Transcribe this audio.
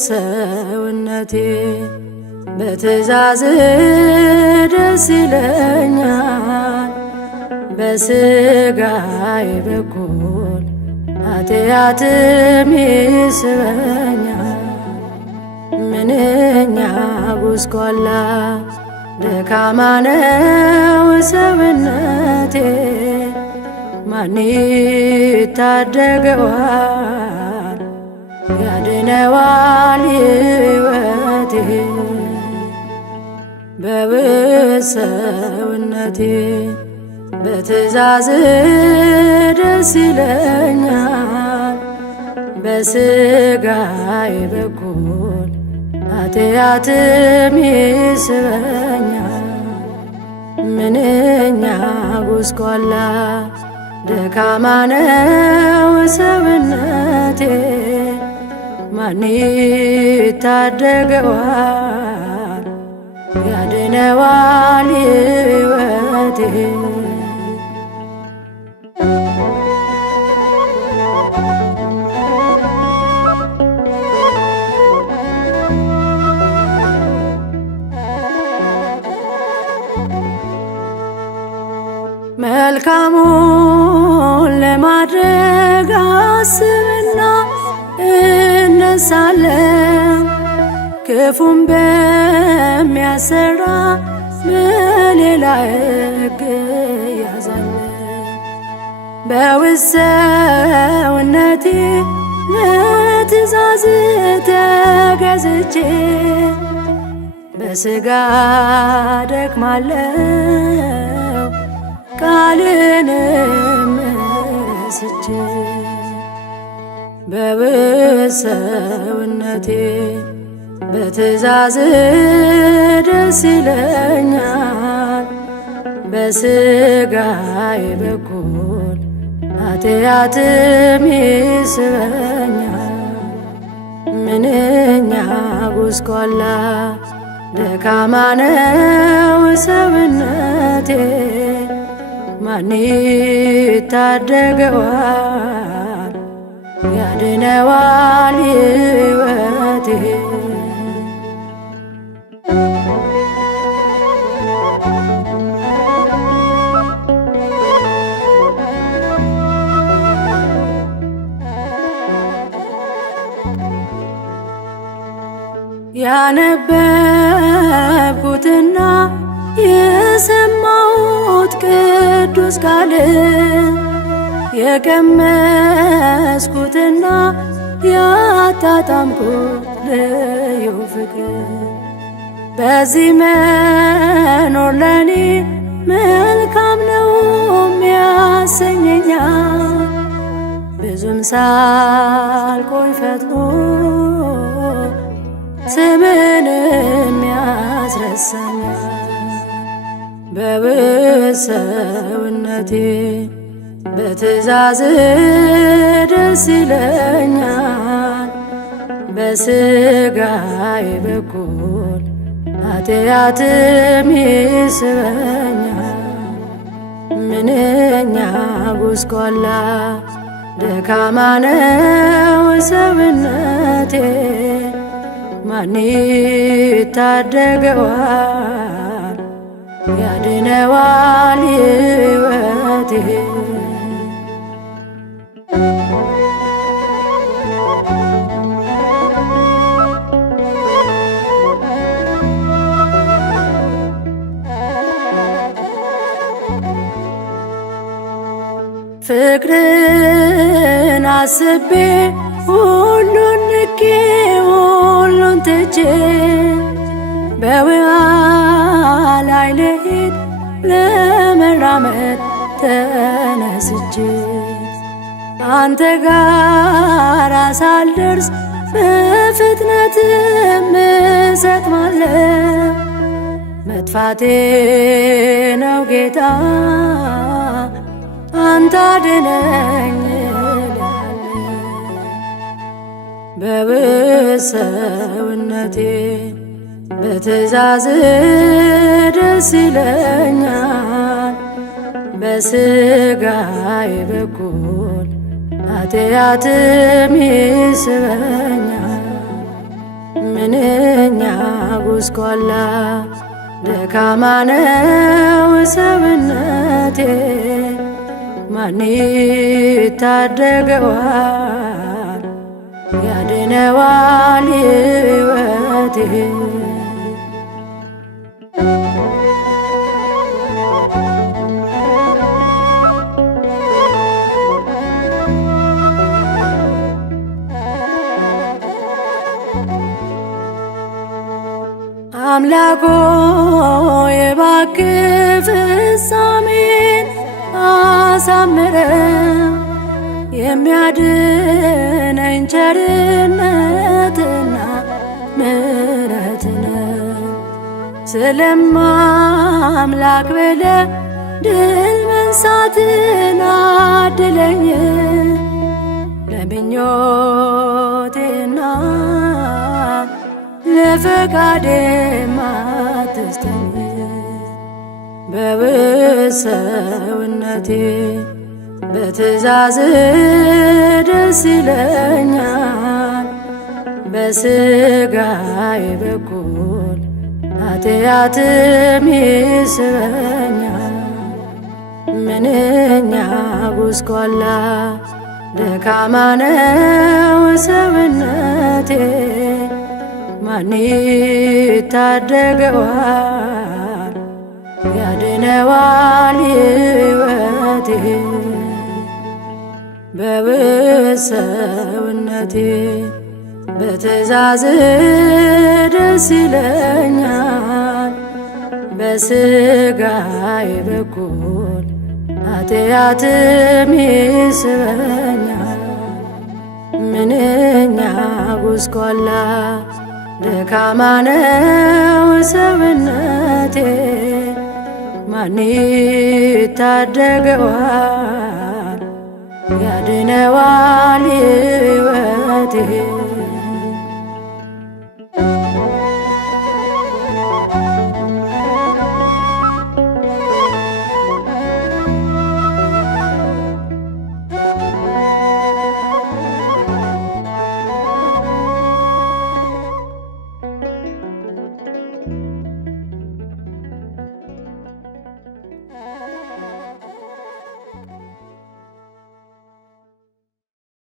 በሰውነቴ በትእዛዝ ደስ ይለኛል፣ በስጋዬ በኩል ኃጢአትም ይስበኛል። ምንኛ ጉስቋላ ደካማ ነው ሰውነቴ፣ ማን ይታደገዋል ያድነዋል ሕይወቴ። በሰውነቴ በትእዛዝ ደስ ይለኛል፣ በስጋዬ በኩል ኃጢአትም ይስበኛል። ምንኛ ጉስቋላ ደካማ ነው ሰውነቴ፣ ማን ይታደገዋል ያድነዋል ሕይወቴ። መልካሙን ለማድረግ አስብና እነሳለሁ፣ ክፉን በሚያሰራ በሌላ ሕግ እያዛለሁ። በውስጥ ሰውነቴ ለትእዛዝ ተገዝቼ በሥጋ ደክማለሁ ቃልንም ረስቼ። በሰውነቴ በትእዛዝ ደስ ይለኛል፣ በስጋዬ በኩል ኃጢአትም ይስበኛል። ምንኛ ጉስቋላ ደካማ ነው ሰውነቴ፣ ማን ይታደገዋል ያድነዋል ሕይወቴ። ያነበብኩትና የሰማሁት ቅዱስ ቃል የቀመስኩትና ያጣጣምኩት ልዩ ፍቅር በዚህ መኖር ለኔ መልካም ነው የሚያሰኘኛል። ብዙም ሳልቆይ ፈጥኖ ስምንም ያስረሳኛል። በሰውነቴ በትእዛዝ ደስ ይለኛል፣ በስጋዬ በኩል ኃጢአትም ይስበኛል። ምንኛ ጉስቋላ ደካማ ነው ሰውነቴ፣ ማን ይታደገዋል ያድነዋል ሕይወቴ። ፍቅርን አስቤ ሁሉን ንቄ ሁሉን ትቼ በውሃ ላይ ልሂድ ለመራመድ ተነስቼ አንተ ጋር ሳልደርስ በፍጥነት እሰጥማለሁ። መጥፋቴ ነው ጌታ አንተ አድነኝ እልሃለሁ። በሰውነቴ በትእዛዝ ደስ ይለኛል፣ በሥጋዬ በኩል ኃጢአትም ይስበኛል። ምንኛ ጉስቋላ ደካማ ነው ሰውነቴ፣ ማን ይታደገዋል ያድነዋል ሕይወቴ። አምላክ ሆይ እባክህ ፍጻሜን አሳምረው፣ የሚያድነኝ ቸርነትና ምሕረት ነው። ስለማምላክ ብለህ ድል መንሳትን አድለኝ፣ ለምኞቴና ለፈቃዴ አትስጠኝ። በሰውነቴ በትእዛዝ ደስ ይለኛል፣ በሥጋዬ በኩል ኃጢአትም ይስበኛል። ምንኛ ጉስቋላ ደካማ ነው ሰውነቴ፣ ማን ይታደገዋል ያድነዋል ሕይወቴ። በሰውነቴ በትእዛዝ ደስ ይለኛል፣ በሥጋዬ በኩል ኃጢአትም ይስበኛል። ምንኛ ጉስቋላ ደካማ ነው ሰውነቴ፣ ማን ይታደገዋል ያድነዋል ሕይወቴ።